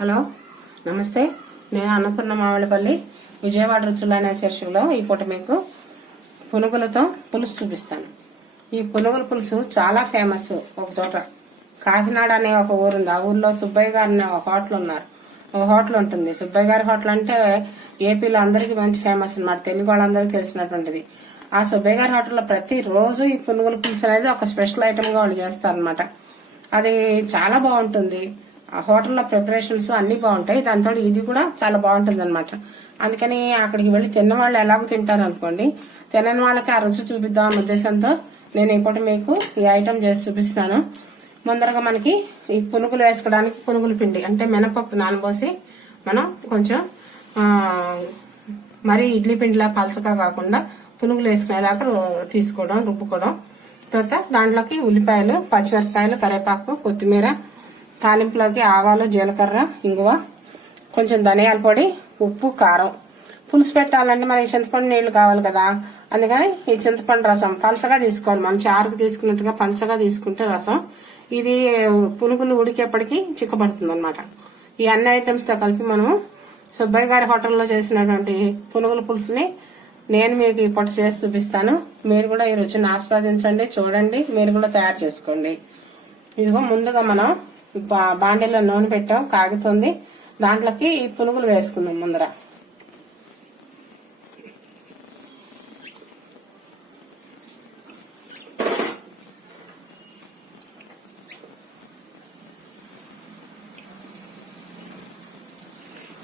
Hello నమస్తే. నేను అన్నపూర్ణ మామిడిపల్లి విజయవాడ రుచులు అనే శీర్షికలో ఈ పూట మీకు పునుగులతో పులుసు చూపిస్తాను. ఈ పునుగుల పులుసు చాలా ఫేమస్ ఒక చోట. కాకినాడ అనే ఒక ఊరుంది. ఆ ఊర్లో సుబ్బయ్య గారు అనే ఒక హోటల్ ఉన్నారు. ఒక హోటల్ ఉంటుంది. సుబ్బయ్య గారి హోటల్ అంటే ఏపీలో అందరికీ మంచి ఫేమస్ అనమాట తెలుగు వాళ్ళందరికీ తెలిసినటువంటిది. ఆ సుబ్బయ్య గారి హోటల్లో ప్రతి రోజు ఈ పునుగుల పులుసు అనేది ఒక స్పెషల్ ఐటమ్గా వాళ్ళు చేస్తారనమాట అది చాలా బాగుంటుంది. ఆ హోటల్లో ప్రిపరేషన్స్ అన్ని బాగుంటాయి. దాంతో ఇది కూడా చాలా బాగుంటుంది అనమాట అందుకని అక్కడికి వెళ్ళి తిన్న వాళ్ళు ఎలాగో తింటారు అనుకోండి. తినని వాళ్ళకి ఆ రుచి చూపిద్దాం అనే ఉద్దేశంతో నేను ఇప్పుడు మీకు ఈ ఐటమ్ చేసి చూపిస్తున్నాను. ముందరగా మనకి ఈ పునుగులు వేసుకోవడానికి పునుగుల పిండి అంటే మినపప్పు నానబోసి మనం కొంచెం మరీ ఇడ్లీ పిండిలా పలచగా కాకుండా పునుగులు వేసుకునేలాగా రు- తీసుకోవడం రుబ్బుకోవడం. తర్వాత దాంట్లోకి ఉల్లిపాయలు పచ్చిమిరపకాయలు కరివేపాకు కొత్తిమీర తాలింపులోకి ఆవాలు జీలకర్ర ఇంగువ కొంచెం ధనియాల పొడి ఉప్పు కారం. పులుసు పెట్టాలంటే మనకి చింతపండు నీళ్ళు కావాలి కదా. అందుకని ఈ చింతపండు రసం పలచగా తీసుకోవాలి. మనం చారుకు తీసుకున్నట్టుగా పలచగా తీసుకుంటే రసం ఇది పునుగులు ఉడికేపటికి చిక్కబడుతుంది అనమాట ఈ అన్ని ఐటమ్స్తో కలిపి మనము సుబ్బయ్య గారి హోటల్లో చేసినటువంటి పునుగుల పులుసుని నేను మీకు ఈ పొట్ట చేసి చూపిస్తాను. మీరు కూడా ఈ రుచిని ఆస్వాదించండి చూడండి మీరు కూడా తయారు చేసుకోండి. ఇదిగో ముందుగా మనం బాండీలో నూనె పెట్టాం కాగుతుంది. దాంట్లోకి ఈ పునుగులు వేసుకుందాం ముందర.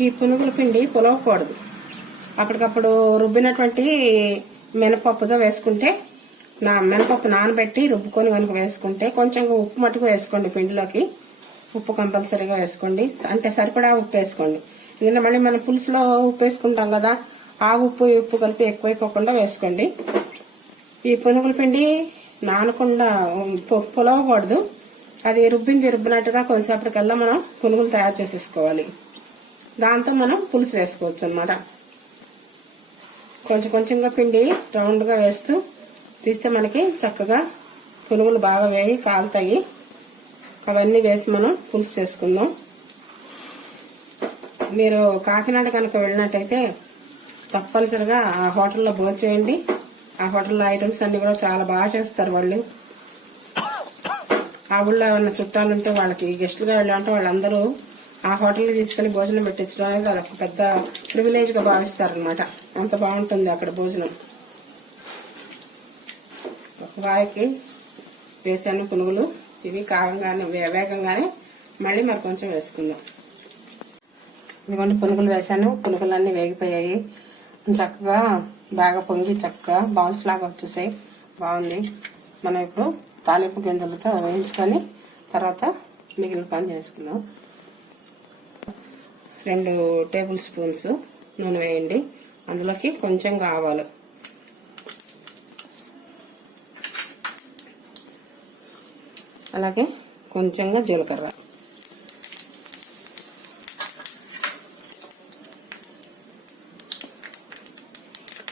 ఈ పునుగుల పిండి పులవకూడదు. అప్పటికప్పుడు రుబ్బినటువంటి మినపప్పుతో వేసుకుంటే నా మినపప్పు నానబెట్టి రుబ్బుకొని కనుక వేసుకుంటే కొంచెం ఉప్పు మట్టుకు వేసుకోండి పిండిలోకి. ఉప్పు కంపల్సరీగా వేసుకోండి. అంటే సరిపడా ఉప్పు వేసుకోండి. ఎందుకంటే మళ్ళీ మనం పులుసులో ఉప్పు వేసుకుంటాం కదా ఆ ఉప్పు ఉప్పు కలిపి ఎక్కువైపోకుండా వేసుకోండి. ఈ పునుగుల పిండి నానకుండా పులవకూడదు. అది రుబ్బింది రుబ్బినట్టుగా కొంచెంసేపటికల్లా మనం పునుగులు తయారు చేసేసుకోవాలి. దాంతో మనం పులుసు వేసుకోవచ్చు అన్నమాట కొంచెం కొంచెంగా పిండి రౌండ్గా వేస్తూ తీస్తే మనకి చక్కగా పునుగులు బాగా వేయి కాలుతాయి. అవన్నీ వేసి మనం పులుసు చేసుకుందాం. మీరు కాకినాడ కనుక వెళ్ళినట్టయితే తప్పనిసరిగా ఆ హోటల్లో భోజనం చేయండి. ఆ హోటల్లో ఐటమ్స్ అన్ని కూడా చాలా బాగా చేస్తారు వాళ్ళు. ఆ ఊళ్ళో ఉన్న చుట్టాలు ఉంటే వాళ్ళకి గెస్టులుగా వెళ్ళాలంటే వాళ్ళందరూ ఆ హోటల్కి తీసుకెళ్ళి భోజనం పెట్టించడం అనేది అదొక పెద్ద ప్రివిలేజ్గా భావిస్తారనమాట అంత బాగుంటుంది అక్కడ భోజనం. ఒక వాయికి వేసాను పునుగులు. ఇవి కాగంగానే వేగంగానే మళ్ళీ మరి కొంచెం వేసుకుందాం. ఇదిగోండి పునుగులు వేసాను పునుగులు అన్నీ వేగిపోయాయి. చక్కగా బాగా పొంగి చక్కగా బౌన్స్ లాగా వచ్చేసాయి. బాగుంది. మనం ఇప్పుడు తాలింపు గింజలతో వేయించుకొని తర్వాత మిగిలిన పని చేసుకుందాం. రెండు టేబుల్ స్పూన్స్ నూనె వేయండి. అందులోకి కొంచెం ఆవాలు. అలాగే కొంచెంగా జీలకర్ర.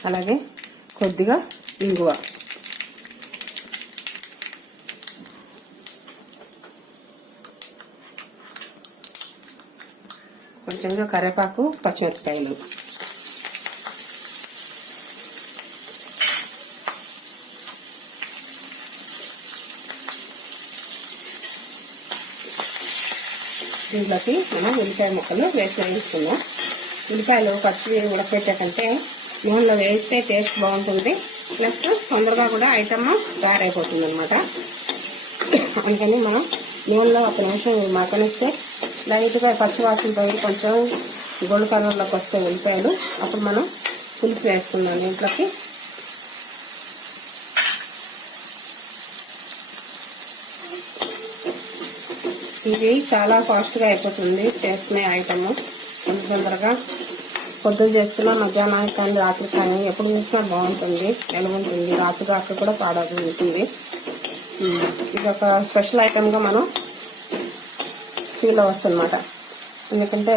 అలాగే కొద్దిగా ఇంగువ. కొంచెంగా కరివేపాకు పచ్చిమిరపకాయలు. దీంట్లోకి మనం ఉల్లిపాయ ముక్కలు వేసి వేయించుకుందాం. ఉల్లిపాయలు పచ్చి ఉడకపెట్టకంటే నూనెలో వేస్తే టేస్ట్ బాగుంటుంది. ప్లస్ తొందరగా కూడా ఐటమ్ తయారైపోతుంది అనమాట అందుకని మనం నూనెలో ఒక నిమిషం మగ్గనిస్తే లైట్గా పచ్చి వాసన పోయి కొంచెం గోల్డ్ కలర్లోకి వస్తే ఉల్లిపాయలు అప్పుడు మనం పులుసు వేసుకుందాం. దీంట్లోకి ఇది చాలా ఫాస్ట్గా అయిపోతుంది. చేసుకునే ఐటమ్ కొంచెం తొందరగా పొద్దున చేసుకున్నా మధ్యాహ్నానికి కానీ రాత్రి కానీ ఎప్పుడు చూసినా బాగుంటుంది. ఉంటుంది. రాత్రి కాక కూడా పాడవుతుంది ఉంటుంది. ఇది ఒక స్పెషల్ ఐటమ్గా మనం ఫీల్ అవ్వచ్చు అనమాట ఎందుకంటే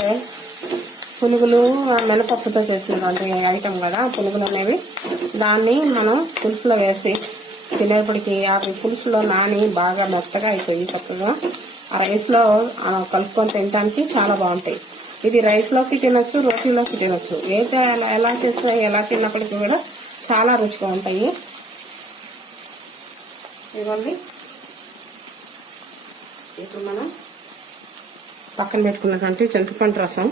పునుగులు ఆ మినపప్పుతో చేసినటువంటి ఐటమ్ కదా. పునుగులు అనేవి దాన్ని మనం పులుసులో వేసి తినేప్పటికీ అవి పులుసులో నాని బాగా మెత్తగా అయిపోయి చక్కగా రైస్లో కలుపుకొని తినడానికి చాలా బాగుంటాయి. ఇది రైస్లోకి తినొచ్చు రోటీలోకి తినొచ్చు. ఏదైతే ఎలా ఎలా చేసినా ఎలా తిన్నప్పటికీ కూడా చాలా రుచిగా ఉంటాయి. ఇవ్వండి ఇప్పుడు మనం పక్కన పెట్టుకున్నటువంటి చింతపండు రసం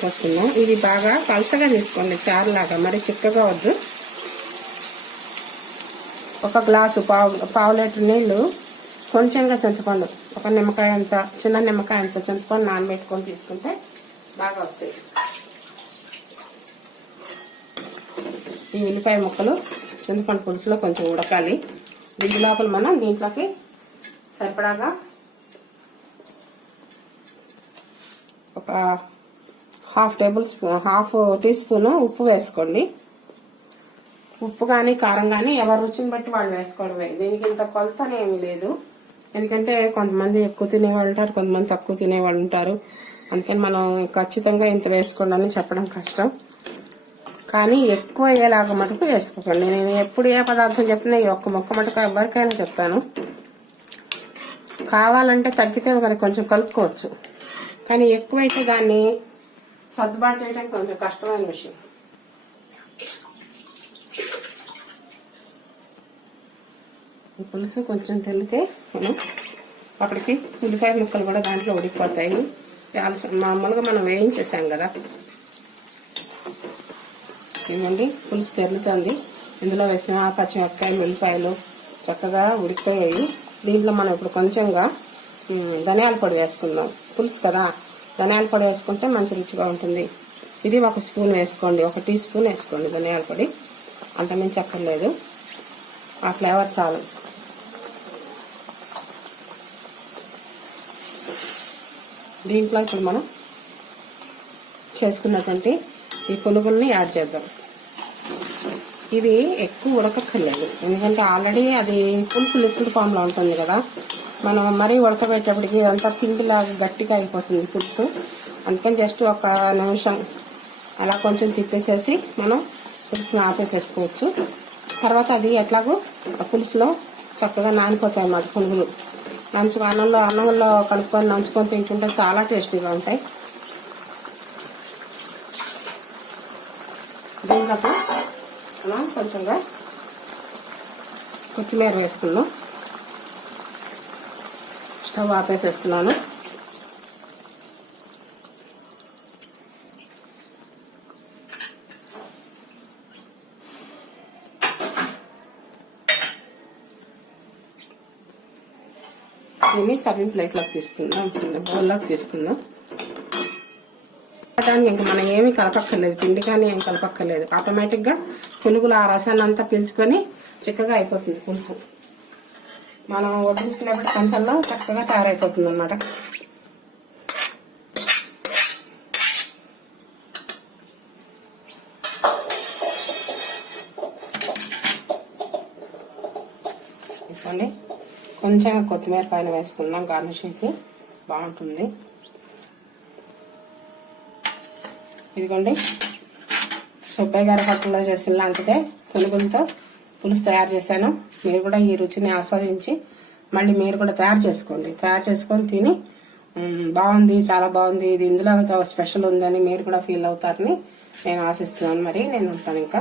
పోసుకుందాం. ఇది బాగా పలసగా తీసుకోండి చారులాగా మరి చిక్కగా వద్దు. ఒక గ్లాసు పావు పావు లీటర్ నీళ్ళు కొంచెంగా చింతపండు ఒక నిమ్మకాయ అంత చిన్న నిమ్మకాయ అంత చింతపండు నానబెట్టుకొని తీసుకుంటే బాగా వస్తాయి. ఈ ఉల్లిపాయ ముక్కలు చింతపండు పులుసులో కొంచెం ఉడకాలి. దీని లోపల మనం దీంట్లోకి సరిపడాగా ఒక half tablespoon half teaspoon ఉప్పు వేసుకోండి. ఉప్పు కానీ కారం కానీ ఎవరి రుచిని బట్టి వాళ్ళు వేసుకోవడమే. దీనికి ఇంత కొలత ఏమీ లేదు. ఎందుకంటే కొంతమంది ఎక్కువ తినేవాళ్ళు ఉంటారు కొంతమంది తక్కువ తినేవాళ్ళు ఉంటారు. అందుకని మనం ఖచ్చితంగా ఇంత వేసుకోండి అని చెప్పడం కష్టం. కానీ ఎక్కువ అయ్యేలాగా మటుకు వేసుకోకండి. నేను ఎప్పుడు ఏ పదార్థం చెప్పినా ఈ ఒక్క మొక్క మటుకు ఎవరికైనా చెప్తాను. కావాలంటే తగ్గితే మరి కొంచెం కలుపుకోవచ్చు. కానీ ఎక్కువైతే దాన్ని సర్దుబాటు చేయడానికి కొంచెం కష్టమైన విషయం. పులుసు కొంచెం తెలితే మనం అక్కడికి ఉల్లిపాయ ముక్కలు కూడా దాంట్లో ఉడికిపోతాయి. ఆలస్యం మామూలుగా మనం వేయించేసాం కదా. ఇవ్వండి పులుసు తెరులుతుంది. ఇందులో వేసిన పచ్చిమిరపకాయలు ఉల్లిపాయలు చక్కగా ఉడికిపోయాయి. దీంట్లో మనం ఇప్పుడు కొంచెంగా ధనియాల పొడి వేసుకుందాం. పులుసు కదా ధనియాల పొడి వేసుకుంటే మంచి రుచిగా ఉంటుంది. ఇది ఒక స్పూన్ వేసుకోండి ఒక టీ స్పూన్ వేసుకోండి ధనియాల పొడి. అంతమించి అక్కర్లేదు. ఆ ఫ్లేవర్ చాలు. దీంట్లో ఇప్పుడు మనం చేసుకున్నటువంటి ఈ పునుగుల్ని యాడ్ చేద్దాం. ఇది ఎక్కువ ఉడకక్కర్లేదు. ఎందుకంటే ఆల్రెడీ అది పులుసు లిక్విడ్ ఫామ్లో ఉంటుంది కదా. మనం మరీ ఉడకబెట్టేప్పటికి ఇదంతా పిండిలాగా గట్టిగా అయిపోతుంది పులుసు. అందుకని జస్ట్ ఒక నిమిషం అలా కొంచెం తిప్పేసేసి మనం పులుసుని ఆపేసేసుకోవచ్చు. తర్వాత అది ఎట్లాగో ఆ పులుసులో చక్కగా నానిపోతాయి అన్నమాట పునుగులు. నంచు అన్నంలో అన్నంలో కలుపుకొని నంచుకొని తింటుంటే చాలా టేస్టీగా ఉంటాయి. దీంట్లో మనం కొంచెంగా కొత్తిమీర వేసుకున్నాం స్టవ్ ఆపేసేస్తున్నాను. దీన్ని సర్వింగ్ ప్లేట్లోకి తీసుకుందాం బౌల్లోకి తీసుకుందాం దాన్ని ఇంకా మనం ఏమీ కలపక్కర్లేదు పిండి కానీ ఏం కలపక్కర్లేదు. ఆటోమేటిక్గా పునుగులు ఆ రసాన్ని అంతా పీల్చుకొని చిక్కగా అయిపోతుంది పులుసు. మనం వడ్డించుకునేప్పుడు కంచంలో చక్కగా తయారైపోతుంది అనమాట ఇవ్వండి కొంచెం కొత్తిమీర పైన వేసుకుందాం. గార్నిషింగ్కి బాగుంటుంది. ఇదిగోండి. సుబ్బయ్య గారి హోటల్లో చేసిన లాంటిదే పులుగులతో పులుసు తయారు చేశాను. మీరు కూడా ఈ రుచిని ఆస్వాదించి మళ్ళీ మీరు కూడా తయారు చేసుకోండి. తయారు చేసుకొని తిని బాగుంది చాలా బాగుంది. ఇది ఇందులో స్పెషల్ ఉందని మీరు కూడా ఫీల్ అవుతారని నేను ఆశిస్తున్నాను. మరి నేను ఉంటాను ఇంకా.